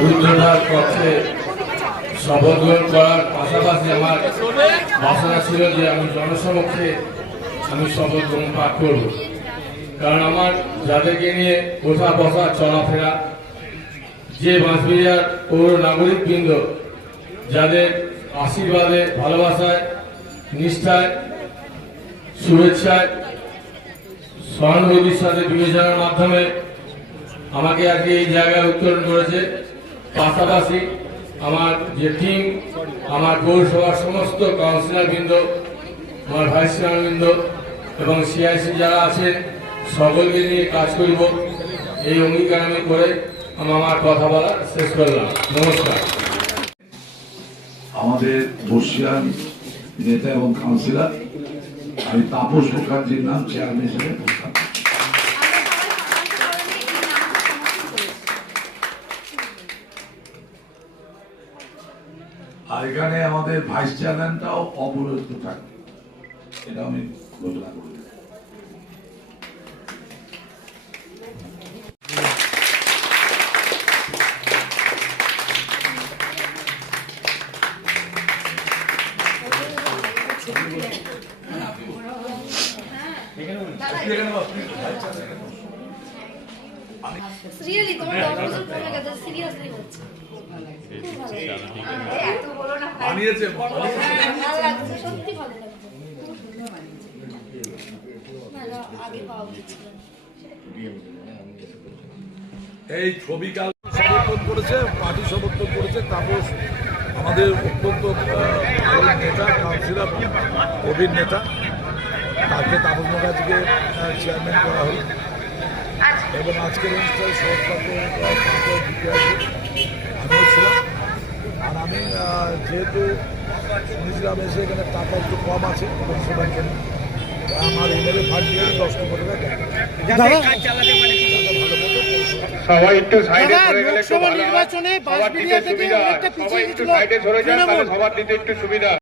রুদ্রনাথ পক্ষে শপথ গ্রহণ করার পাশাপাশি আমার বাসনা ছিল যে আমি জনসমক্ষে শপথ গ্রহণ পাঠ করব। কারণ আমার যাদেরকে নিয়ে ওঠা বসা চলাফেরা, যে বাঁশবেড়িয়ার পৌর নাগরিকবৃন্দ যাদের আশীর্বাদে, ভালোবাসায়, নিষ্ঠায়, শুভেচ্ছায়, সহানুভূতির সাথে বিবেচনার মাধ্যমে আমাকে আজকে এই জায়গায় উত্তোলন করেছে। পাশাপাশি আমার যে টিম, আমার পৌরসভার সমস্ত কাউন্সিলরবৃন্দ, আমার ভাইস চেয়ারম্যানবৃন্দ এবং সিআইসি যারা আছেন, সকলকে নিয়ে কাজ করব, এই অঙ্গীকার আমি করে আমার কথা বলা শেষ করলাম। নমস্কার। আমাদের বর্ষিয়ান নেতা এবং কাউন্সিলর আমি তাপস মুখার্জির নাম চেয়ারম্যান হিসেবে প্রস্তাব। আর এখানে আমাদের ভাইস চেয়ারম্যানটাও অপরিবর্তিত থাকবে, এটা আমি ঘোষণা করি। সিরিয়াসলি তোমার 10 বছর পরে গেছে, সিরিয়াসলি হচ্ছে। এত বলো না ভাই, বানিয়েছে ভালো লাগছে, সত্যি ভালো লাগছে। ভালো আগে পাওয়া উচিত ছিল। এই ছবি কাল সমর্থন করেছে, পার্টি সমর্থন করেছে তাপস, আমাদের অত্যন্ত নেতা, কাউন্সিলর, প্রবীণ নেতা। তাকে তাপস মুখার্জিকে চেয়ারম্যান করা হলো এবং আজকের অনুষ্ঠানে সরকারকে আমিও ছিলাম। আর আমি যেহেতু শুনেছিলাম এসে এখানে টাকা একটু কম আছে পরিষেবার জন্য, আমার এমএলএ ফান্ড দিয়ে 10 কোটি টাকা সবাই একটু সাইডে সরে গেলে একটু ভালো হয়। নির্বাচনে বাঁশবেড়িয়া থেকে অনেকটা পিছিয়ে গিয়েছিল, সবাই একটু সাইডে সরে যান, তাহলে সবার দিতে একটু সুবিধা।